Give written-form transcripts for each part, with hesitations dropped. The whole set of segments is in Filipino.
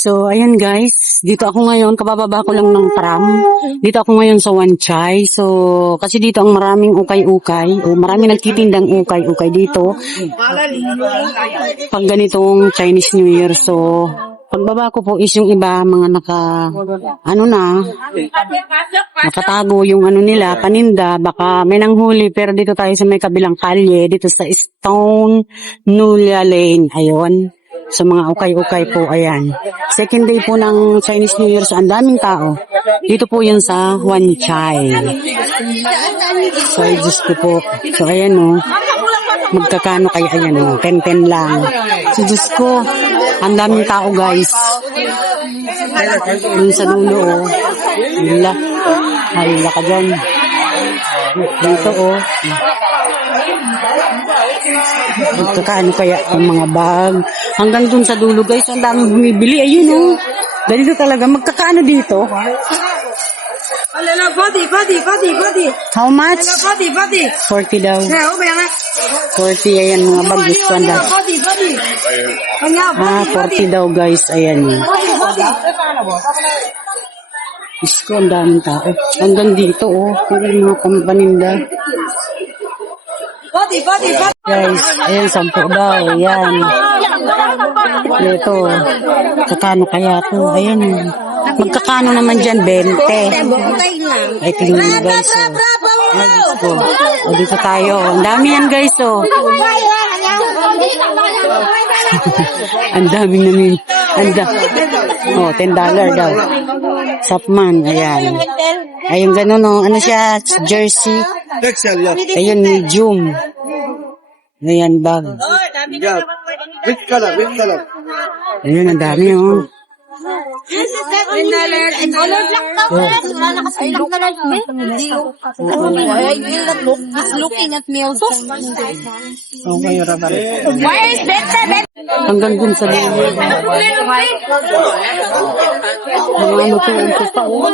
So, ayan guys, dito ako ngayon, kabababa ko lang ng tram. Dito ako ngayon sa Wanchay. So, kasi dito ang maraming ukay-ukay, o maraming nagtitindang ukay-ukay dito. Pag ganitong Chinese New Year. So, pagbaba ko po is yung iba, mga nakatago yung nila, paninda, baka may nanghuli. Pero dito tayo sa may kabilang kalye, dito sa Stone Nulia Lane. Ayun. Sa mga ukay-ukay po, ayan. Second day po ng Chinese New Year, so ang daming tao. Dito po yun sa Wanchay. So, Diyos ko po. So, ayan o. Magkakano kaya, ayan o. 10-10 lang. So, Diyos ko. Ang daming tao, guys. Dun sa dulo o. Hala. Hala ka dyan. Dito o. Magkakaano kaya ang mga bag. Hanggang dun sa dulo guys, ang daming bumibili. Ayun o. Dito talaga. Magkakaano dito? How much? 40 daw. 40, ayan mga bag. Gusto ang dami. 40 daw guys. Ayan. Gusto ang daming tao. Hanggang dito o. Yung mga pampaninda. Guys, ayan, 10 daw, ayan. Ito, kakano kaya to, ayan. Magkakano naman dyan, 20. Ay, tingnan guys, oh. O, dito tayo. Ang dami yan guys, oh. Ang dami namin. Oh, $10 daw. Sapman, ayan. Ayun, ganun, oh. Ano siya, jersey. Ayun, medium. Ayan, bag. Which color? Ayun, ang dami, oh. Looking at me also. Why is that? Hanggang dun sa dulo. Ano to, ito pa, oh.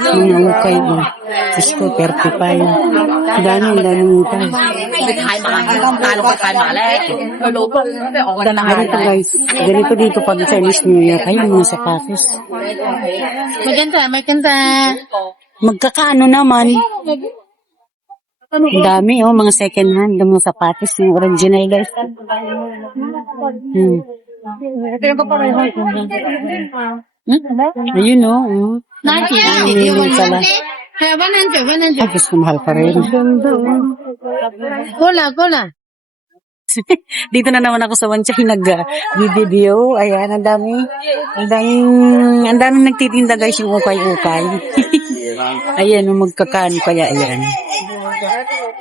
Mga ukay, oh. Diyos ko, 35. Ang dami ukay. Ganito guys, ganito dito pag Chinese New Year. Ayun, mga sapatos. Maganda. Magkakaano naman? Ang dami, oh, mga second hand, yung mga sapatos, yung original guys. Ayun, oh. Ayun pala. Ay, gusto mahal pa rin. Gola. Dito na naman ako sa Wanchay nag-video. Ayan, ang daming nagtitinda guys yung ukay-ukay. Ayan, magkakan kaya ayan.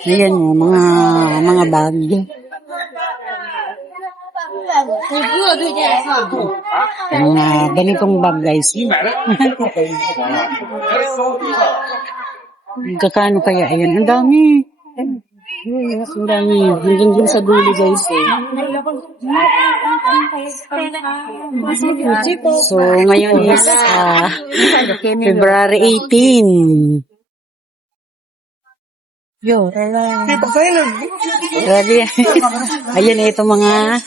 Ayan, mga bag. Mga ganitong bag guys. Magkakano kaya ayan. Ang dami. Ang dami. Hanggang dun sa dulo guys. So, ngayon is February 18. Yo. Grabe. Ayan, ito mga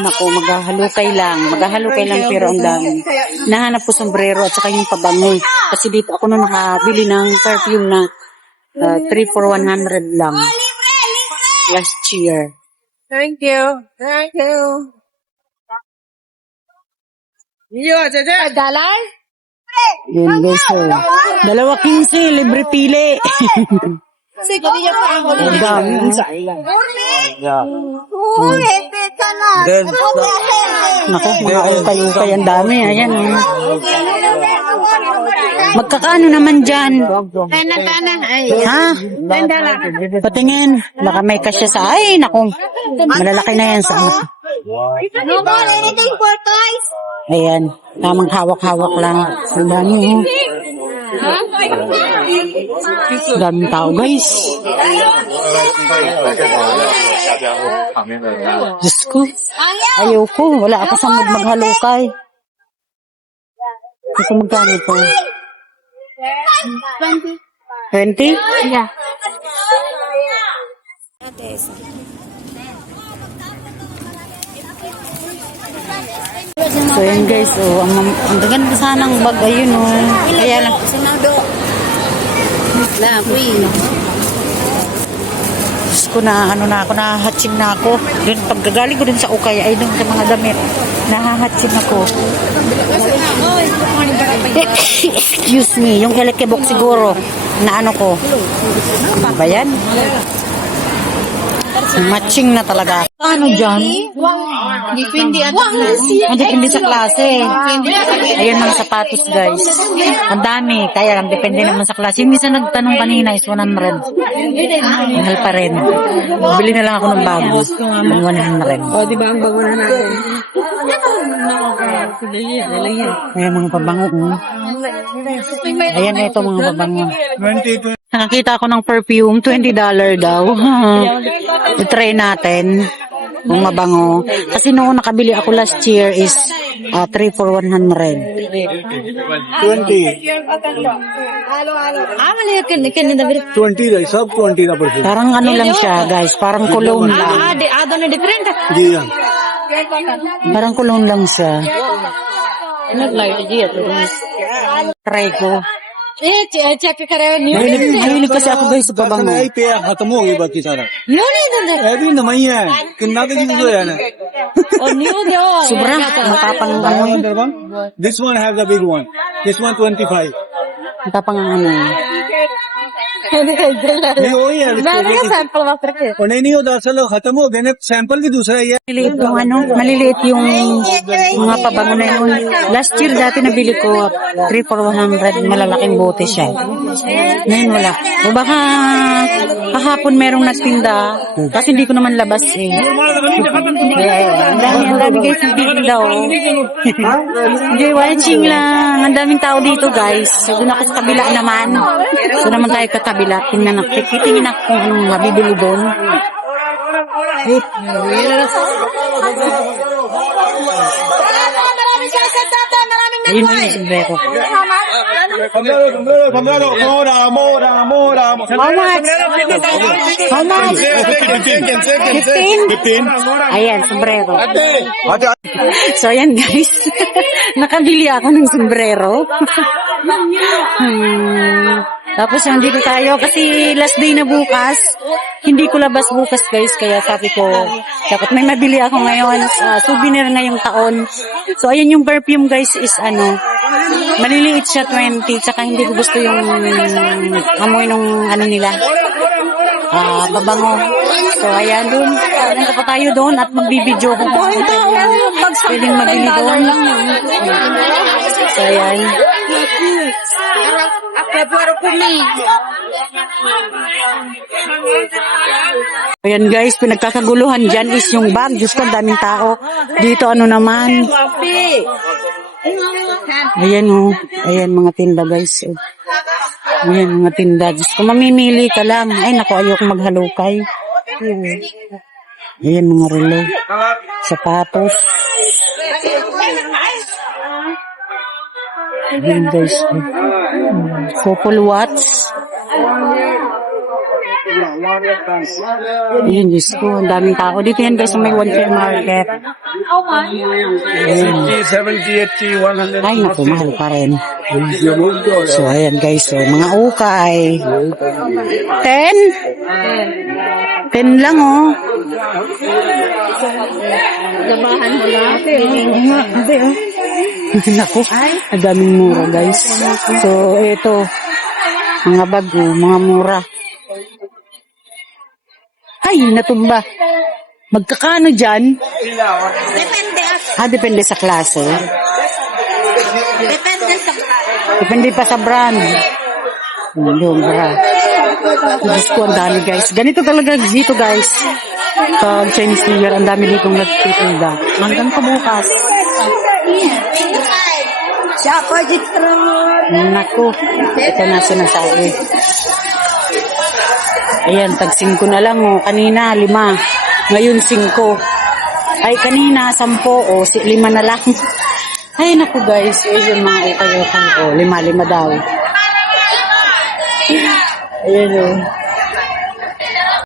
naku, maghahalukay lang pero ang dami. Nahanap ko sombrero at saka yung pabango. Kasi dito ako na nakabili ng perfume na 3 for 100 lang. Last year. Thank you. Dalay? Yun guys, so. 2.15, libre pili. Ang dami. Naku, mga ukay-ukay, ang dami. Ayan. Magkakaano naman dyan? Ha? Patingin. Baka may kasya sa... Ay, naku. Malalaki na yan sa anak. Ayan. Tamang hawak-hawak lang. Ang dami. Daming tao guys. Diyos ko. Ayoko. Wala ako sa maghalukay. Ito magkano po? 20? Yeah. So, yan guys, oh, ang gaganda sanang bag, ayun, oh. Kaya lang, Diyos ko na, nahahatsim na ako. Dun, paggagaling ko dun sa ukay, ay dun sa mga damit, nahahatsim ako. Excuse me, yung elekibok siguro, na ano ko. Ano ba yan? Matching na talaga. Ano dyan? Depende at Depende sa klase. Ayun mga sapatos guys. Ang dami. Kaya ang depende naman sa klase. Yung isa nagtanong kanina is 100. Mahal pa rin. Bili na lang ako ng bago. Ng 100. O, di ba ang bago na natin? Ayan mga pabango. Ayan ito mga pabango. Nakakita ako ng perfume. $20 daw. I-try natin. Kung mabango. Kasi noong nakabili ako last year is 3 for 100. 20. है सब 20 का perfume Parang ano lang siya guys. Parang cologne lang. जी हाँ Parang cologne lang siya. Try ko. check kare Mahilig kasi ako guys sa pabango. नहीं पे खत्म हो गई बाकी सारा अभी नहीं है कितना का यूज है ना Sobra. Matapang ang ano. This one has a big one. This one 25. Matapang ang ano. नहीं वही है sample master ke और नहीं होता असल खत्म हो गए ना सैंपल भी दूसरा ही है Maliliit yung ano, maliliit yung mga pabango na yun. Last year dati nabili ko 3 for 100, malalaking bote siya. Ngayon wala. O baka kahapon merong nagtinda, kasi hindi ko naman labas eh. Kaya, ang dami guys nagtitinda oh. Enjoy watching lang. Ang daming tao dito guys. So doon ako sa kabila naman. So naman tayo kakabila. Titingin ako kung anong mabibili doon. Wait. Ayun na yung sombrero. How much? How much? 15? Ayan, sombrero. So, ayan guys. Nakabili ako ng sombrero. Tapos nandito tayo kasi last day na bukas. Hindi ko labas bukas guys. Kaya sabi ko, dapat may mabili ako ngayon. Souvenir ngayong taon. So, ayan yung perfume guys is ano, maliliit siya 20. Tsaka hindi ko gusto yung amoy nung ano nila. Babango. So, ayan doon. Nandito pa tayo doon at magbibideo ko. Pwedeng mabili doon. So, ayan. Ayan guys, pinagkakaguluhan dyan is yung bag. Diyos ko, ang daming tao. Dito ano naman. Ayan oh. Ayan mga tinda guys. Ayan mga tinda. Diyos ko, mamimili ka lang. Ay naku, ayoko maghalukay. Ayan mga relo. Sapatos. Ayan guys. Couple watch. Ayan Diyos ko, ang daming tao. Dito yan guys, may one fair market. Ayan. 70, 80, 100. Ay naku, mahal pa rin. So ayan guys, so, mga ukay. 10? 10 lang oh. Gabahan mo na Hindi oh. Naku, ang daming mura guys. So ito, mga bago, mga mura. Ay, natumba. Magkakano dyan? Depende sa klase. Depende pa sa brand. Yung brand. Diyos ko, ang dami guys. Ganito talaga dito guys. Pag Chinese New Year, ang dami ditong nagtitinda. Hanggang pabukas. Naku, ito na sinasabi. Ayan, tag 5 na lang oh. Kanina 5. Ngayon 5. Ay, kanina 10 oh. 5 na lang. Ay, naku guys. Ayan mga ukay-ukay oh. 5 daw. Ayan oh.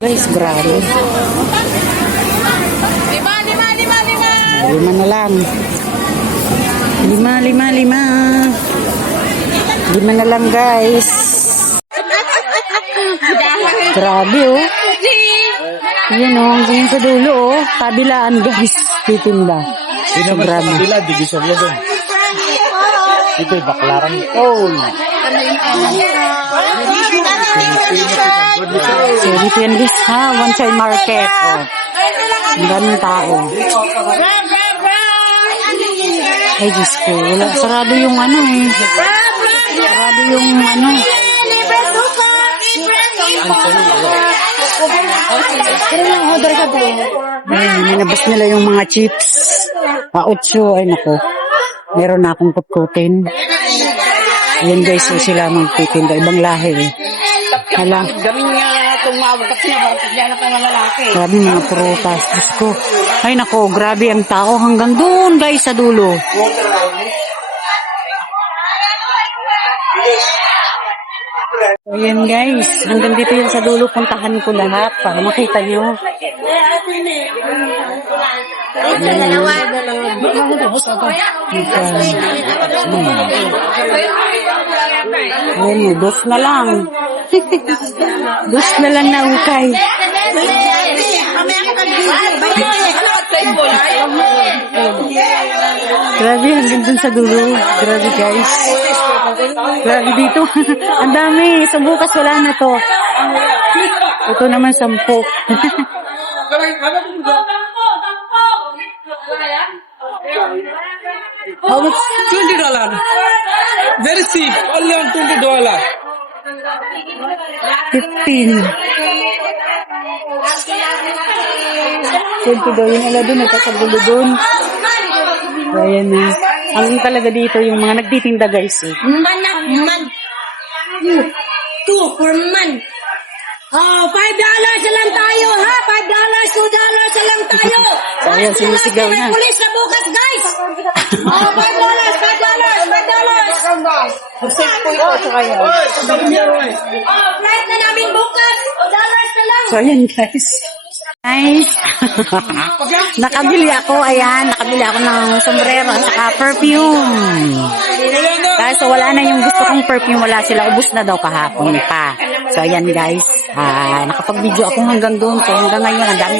Guys, grabe. 5 na lang. 5, 5, 5. 5 na lang, guys. Grabe, oh. Yan, oh. Ganyan sa dulo, oh. Kabilaan, guys. Titinda. So, grabe. Bila, division mo doon. Ito, baklaran. Oh! So, dito yan, guys, ha? One side market, oh. Ang daming tao. Ay, Diyos ko. Wala. Sarado yung ano, eh. Sarado yung ano. Ninabas nila yung mga chips. Pa-8. Ay, nako. Meron na akong kutkutin. Ayan, guys. So, sila magtitinda. Ibang lahi, eh. Hala. Grabe mga prutas. Diyos ko. Ay, nako. Grabe ang tao. Hanggang doon, guys, sa dulo. Ayan, guys. Hanggang dito yan sa dulo. Puntahan ko lahat para makita nyo. Ayan, dos na lang. Dos na lang na ukay. Grabe, hanggang dun sa dulo. Grabe, guys. Grabe dito. Ang dami. Sa bukas wala na to. Ito naman 10. How much? $20. Very cheap. Only on $20. 15. 20 daw yung ala doon. Nagkakagulo doon. So, ayan na. Ang talaga dito yung mga nagtitinda, guys. Eh. Two for man. Oh, $5 na lang tayo, ha? $5, $2 na lang tayo. So, ayan, sinisigaw na. Pulis na bukas, guys. Oh, $5, $5. Mag-save po ito. So, ayan. Oh, flight na namin bukas. $2 na lang. So, ayan, guys. Nice. Nakabili ako, ayan. Nakabili ako ng sombrero at saka perfume. Kaso wala na yung gusto kong perfume. Wala sila. Ubus na daw kahapon pa. So, ayan, guys. Nakapag-video ako hanggang doon. So, hanggang ngayon, ang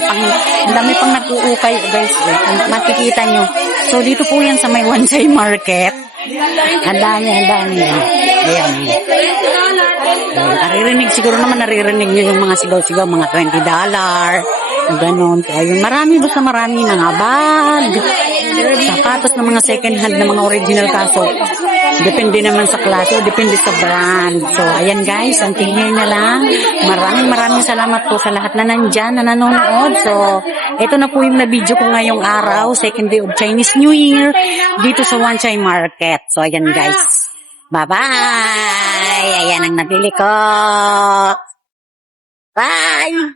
dami pang nag-uukay, guys. Makikita nyo. So, dito po yan sa may Wansay Market. Ang dami. Ayan. Naririnig, siguro naman naririnig nyo yung mga sigaw-sigaw, mga $20. Ganon. Ayun, marami na nga bag. Sapatos ng mga second hand na mga original kaso. Depende naman sa klase, depende sa brand. So, ayan guys, ang tingin na lang. Maraming salamat po sa lahat na nandyan, na nanonood. So, ito na po yung na-video ko ngayong araw, second day of Chinese New Year, dito sa Wansay Market. So, ayan guys. Bye-bye! Ayan ang nabili ko. Bye!